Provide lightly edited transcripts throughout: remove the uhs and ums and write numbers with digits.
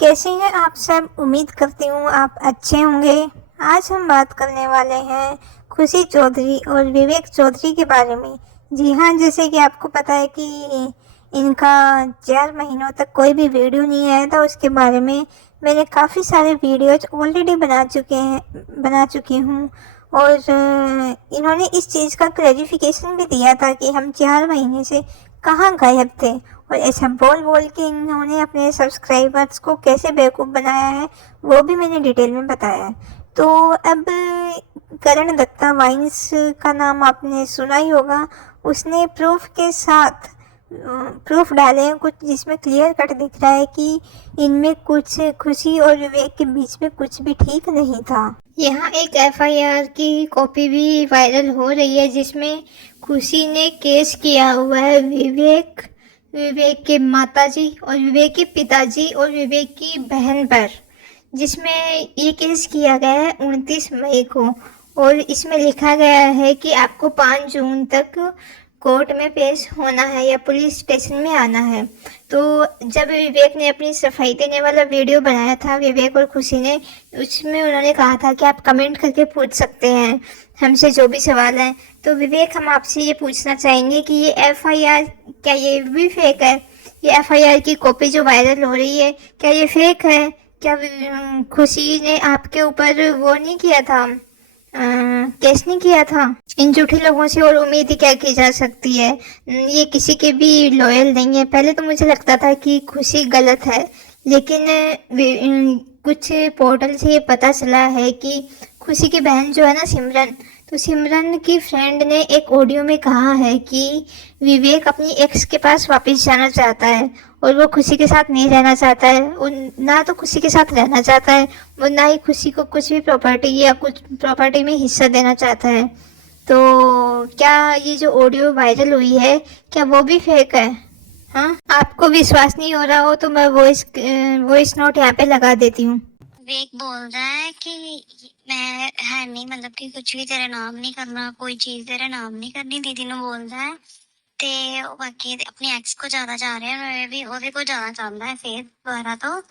कैसे हैं आप सब। उम्मीद करती हूँ आप अच्छे होंगे। आज हम बात करने वाले हैं खुशी चौधरी और विवेक चौधरी के बारे में। जी हाँ, जैसे कि आपको पता है कि इनका 4 महीनों तक कोई भी वीडियो नहीं आया था। उसके बारे में मैंने काफ़ी सारे वीडियोज ऑलरेडी बना चुकी हूँ। और इन्होंने इस चीज़ का क्लैरिफिकेशन भी दिया था कि हम 4 महीने से कहाँ गायब थे, और ऐसा बोल बोल के इन्होंने अपने सब्सक्राइबर्स को कैसे बेवकूफ़ बनाया है वो भी मैंने डिटेल में बताया है। तो अब करण दत्ता वाइन्स का नाम आपने सुना ही होगा। उसने प्रूफ डाले हैं कुछ, जिसमें क्लियर कट दिख रहा है कि इनमें कुछ खुशी और विवेक के बीच में कुछ भी ठीक नहीं था। यहाँ एक एफआईआर की कॉपी भी वायरल हो रही है, जिसमें खुशी ने केस किया हुआ है विवेक के माताजी और विवेक के पिताजी और विवेक की बहन पर, जिसमें ये केस किया गया है 29 मई को। और इसमें लिखा गया है कि आपको 5 जून तक कोर्ट में पेश होना है या पुलिस स्टेशन में आना है। तो जब विवेक ने अपनी सफाई देने वाला वीडियो बनाया था, विवेक और खुशी ने, उसमें उन्होंने कहा था कि आप कमेंट करके पूछ सकते हैं हमसे जो भी सवाल है। तो विवेक, हम आपसे ये पूछना चाहेंगे कि ये एफआईआर क्या ये भी फेक है? ये एफआईआर की कॉपी जो वायरल हो रही है, क्या ये फेक है? क्या खुशी ने आपके ऊपर वो नहीं किया था, केस नहीं किया था? इन झूठे लोगों से और उम्मीद ही क्या की जा सकती है? ये किसी के भी लॉयल नहीं है। पहले तो मुझे लगता था कि खुशी गलत है, लेकिन कुछ पोर्टल से ये पता चला है कि खुशी की बहन जो है ना, सिमरन, तो सिमरन की फ्रेंड ने एक ऑडियो में कहा है कि विवेक अपनी एक्स के पास वापस जाना चाहता है और वो खुशी के साथ नहीं रहना चाहता है। ना तो खुशी के साथ रहना चाहता है और ना ही खुशी को कुछ भी प्रॉपर्टी या कुछ प्रॉपर्टी में हिस्सा देना चाहता है। तो क्या ये जो ऑडियो वायरल हुई है, क्या वो भी फेक है? हाँ, आपको विश्वास नहीं हो रहा हो तो मैं वॉइस नोट यहाँ पे लगा देती हूँ। विवेक बोल रहा है कि मैं है नहीं, मतलब कि कुछ भी तेरे नाम नहीं करना, कोई चीज तेरे नाम नहीं करनी। दीदी ने बोल रहा है ते बाकी अपनी एक्स को ज्यादा चाह रहे हैं, मैं भी ओदे को ज्यादा चाहता है फेस द्वारा। तो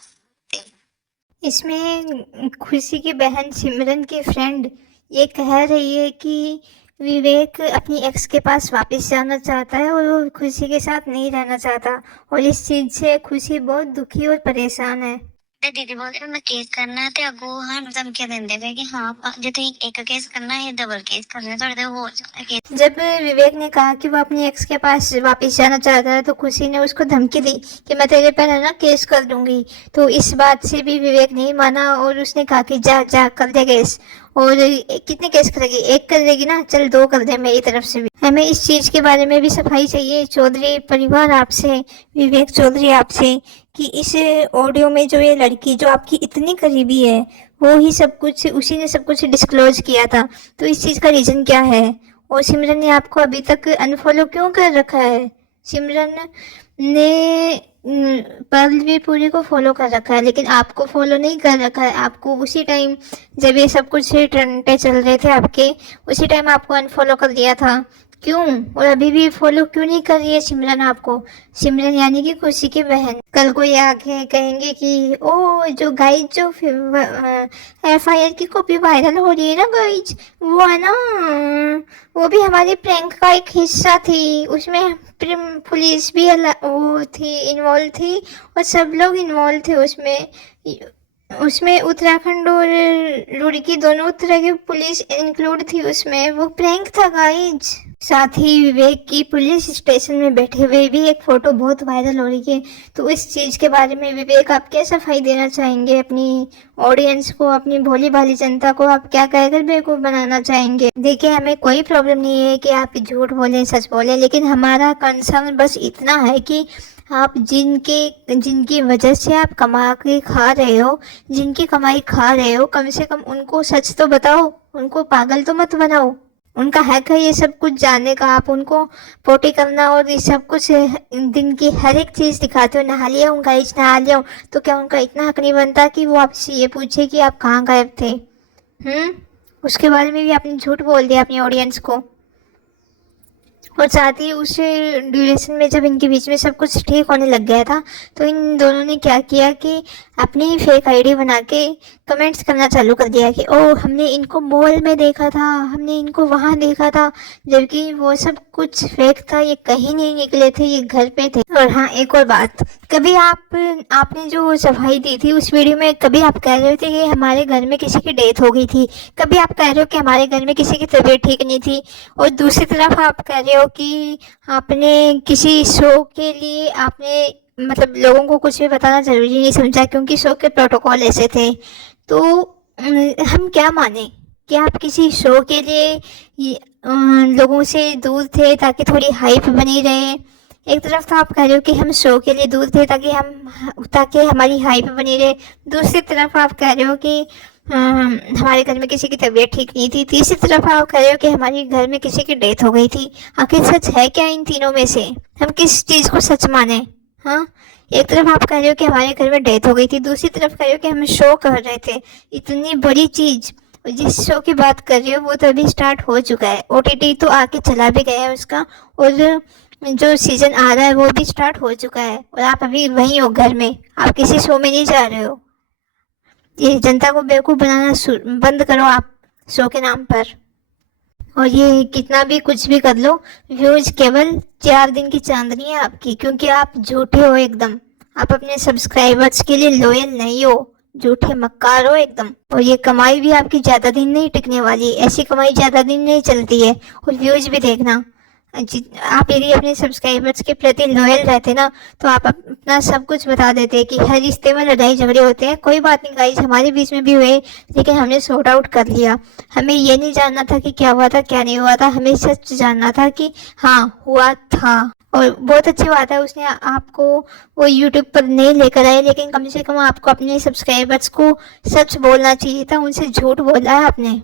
इसमें खुशी की बहन सिमरन की फ्रेंड ये कह रही है कि विवेक अपनी एक्स के पास वापस जाना चाहता है और वो खुशी के साथ नहीं रहना चाहता, और इस चीज़ से खुशी बहुत दुखी और परेशान है। ते दीदी बोलते मैं केस करना है, ते अगो हाँ धमकियां देंदे पे कि हाँ जे तुम एक केस करना है, डबल केस करना है, थोड़े हो जाता केस। जब विवेक ने कहा कि वो अपनी एक्स के पास वापस जाना चाहता है, तो खुशी ने उसको धमकी दी कि मैं तेरे पर है ना केस कर दूंगी। तो इस बात से भी विवेक नहीं माना और उसने कहा कि जा जा कर दे केस। और कितने केस करेगी? एक कर देगी ना, चल 2 कर दे मेरी तरफ से भी। हमें इस चीज़ के बारे में भी सफाई चाहिए चौधरी परिवार आपसे, विवेक चौधरी आपसे, कि इस ऑडियो में जो ये लड़की जो आपकी इतनी करीबी है, वो ही सब कुछ, उसी ने सब कुछ डिस्क्लोज किया था। तो इस चीज़ का रीज़न क्या है? और सिमरन ने आपको अभी तक अनफॉलो क्यों कर रखा है? सिमरन ने पल्लवी पूरी को फॉलो कर रखा है, लेकिन आपको फॉलो नहीं कर रखा है। आपको उसी टाइम जब ये सब कुछ ट्रेंडे चल रहे थे आपके, उसी टाइम आपको अनफॉलो कर दिया था। क्यों? और अभी भी फॉलो क्यों नहीं कर रही है सिमरन आपको? सिमरन यानी कि खुशी की बहन। कल को ये आके कहेंगे कि ओ जो गाइज जो एफआईआर की कॉपी वायरल हो रही है ना गाइज, वो है ना, वो भी हमारे प्रैंक का एक हिस्सा थी। उसमें पुलिस भी वो थी, इन्वॉल्व थी, और सब लोग इन्वॉल्व थे उसमें। उसमें उत्तराखंड और रुड़की दोनों तरह की पुलिस इंक्लूड थी उसमें। वो प्रैंक था गाइज। साथ ही विवेक की पुलिस स्टेशन में बैठे हुए भी एक फोटो बहुत वायरल हो रही है। तो इस चीज़ के बारे में विवेक आप क्या सफाई देना चाहेंगे अपनी ऑडियंस को, अपनी भोली भाली जनता को? आप क्या कहकर बेवकूफ़ बनाना चाहेंगे? देखिए, हमें कोई प्रॉब्लम नहीं है कि आप झूठ बोलें सच बोलें, लेकिन हमारा कंसर्न बस इतना है कि आप जिनकी वजह से आप कमा के खा रहे हो, जिनकी कमाई खा रहे हो, कम से कम उनको सच तो बताओ, उनको पागल तो मत बनाओ। उनका हक है ये सब कुछ जानने का। आप उनको पोटी करना और ये सब कुछ दिन की हर एक चीज़ दिखाते हो। नहा लिया हूँ गाइस, नहा लिया हूँ, तो क्या उनका इतना हक नहीं बनता कि वो आपसे ये पूछे कि आप कहाँ गायब थे? उसके बारे में भी आपने झूठ बोल दिया अपनी ऑडियंस को। और साथ ही उस ड्यूरेशन में जब इनके बीच में सब कुछ ठीक होने लग गया था, तो इन दोनों ने क्या किया कि अपनी फेक आईडी बना के कमेंट्स करना चालू कर दिया कि ओ हमने इनको मॉल में देखा था, हमने इनको वहाँ देखा था, जबकि वो सब कुछ फेक था, ये कहीं नहीं निकले थे, ये घर पे थे। और हाँ, एक और बात, कभी आपने जो सफाई दी थी उस वीडियो में, कभी आप कह रहे थे कि हमारे घर में किसी की डेथ हो गई थी, कभी आप कह रहे हो कि हमारे घर में किसी की तबीयत ठीक नहीं थी, और दूसरी तरफ आप कह रहे हो कि आपने किसी शो के लिए आपने मतलब लोगों को कुछ भी बताना जरूरी नहीं समझा क्योंकि शो के प्रोटोकॉल ऐसे थे। तो हम क्या माने कि आप किसी शो के लिए लोगों से दूर थे ताकि थोड़ी हाइप बनी रहे। एक तरफ तो आप कह रहे हो कि हम शो के लिए दूर थे ताकि हमारी हाइप बनी रहे, दूसरी तरफ आप कह रहे हो कि हमारे घर में किसी की तबीयत ठीक नहीं थी, तीसरी तरफ आप कह रहे हो कि हमारे घर में किसी की डेथ हो गई थी। आखिर सच है क्या इन तीनों में से? हम किस चीज़ को सच माने? हाँ, एक तरफ आप कह रहे हो कि हमारे घर में डेथ हो गई थी, दूसरी तरफ कह रहे हो कि हम शो कर रहे थे, इतनी बड़ी चीज़। जिस शो की बात कर रही हो वो तो अभी स्टार्ट हो चुका है, OTT तो आके चला भी गया है उसका, और जो सीजन आ रहा है वो भी स्टार्ट हो चुका है, और आप अभी वहीं हो घर में, आप किसी शो में नहीं जा रहे हो। ये जनता को बेवकूफ़ बनाना बंद करो आप शो के नाम पर। और ये कितना भी कुछ भी कर लो, व्यूज केवल 4 दिन की चांदनी है आपकी, क्योंकि आप झूठे हो एकदम। आप अपने सब्सक्राइबर्स के लिए लॉयल नहीं हो, झूठे मक्कार हो एकदम। और ये कमाई भी आपकी ज़्यादा दिन नहीं टिकने वाली, ऐसी कमाई ज़्यादा दिन नहीं चलती है। और व्यूज भी देखना, आप यदि अपने सब्सक्राइबर्स के प्रति लॉयल रहते ना, तो आप अपना सब कुछ बता देते कि हर रिश्ते में लड़ाई झगड़े होते हैं, कोई बात नहीं गाइस, हमारे बीच में भी हुए, लेकिन हमने सॉर्ट आउट कर लिया। हमें ये नहीं जानना था कि क्या हुआ था क्या नहीं हुआ था, हमें सच जानना था कि हाँ हुआ था। और बहुत अच्छी बात है उसने आपको वो यूट्यूब पर नहीं लेकर आए, लेकिन कम से कम आपको अपने सब्सक्राइबर्स को सच बोलना चाहिए था, उनसे झूठ बोला है आपने,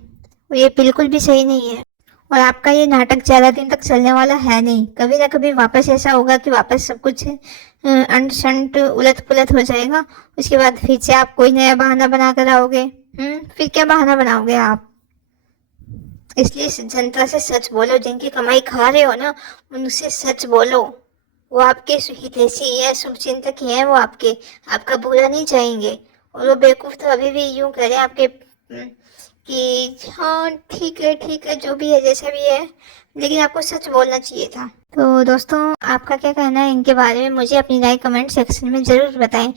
और ये बिल्कुल भी सही नहीं है। और आपका ये नाटक ज़्यादा दिन तक चलने वाला है नहीं, कभी ना कभी वापस ऐसा होगा कि वापस सब कुछ अंट शंट उलट पुलट हो जाएगा, उसके बाद फिर से आप कोई नया बहाना बना कर आओगे। फिर क्या बहाना बनाओगे आप? इसलिए जनता से सच बोलो, जिनकी कमाई खा रहे हो ना उनसे सच बोलो, वो आपके हितैषी है, शुभचिंतक है, वो आपका बुरा नहीं चाहेंगे। और वो बेवकूफ़ तो अभी भी यूं कह रहे हैं आपके कि हाँ ठीक है जो भी है जैसा भी है, लेकिन आपको सच बोलना चाहिए था। तो दोस्तों, आपका क्या कहना है इनके बारे में, मुझे अपनी राय कमेंट सेक्शन में ज़रूर बताएं।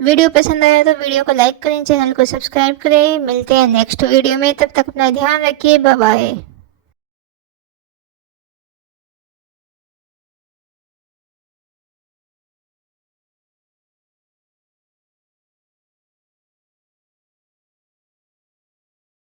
वीडियो पसंद आया तो वीडियो को लाइक करें, चैनल को सब्सक्राइब करें। मिलते हैं नेक्स्ट वीडियो में, तब तक अपना ध्यान रखिए, बाय बाय।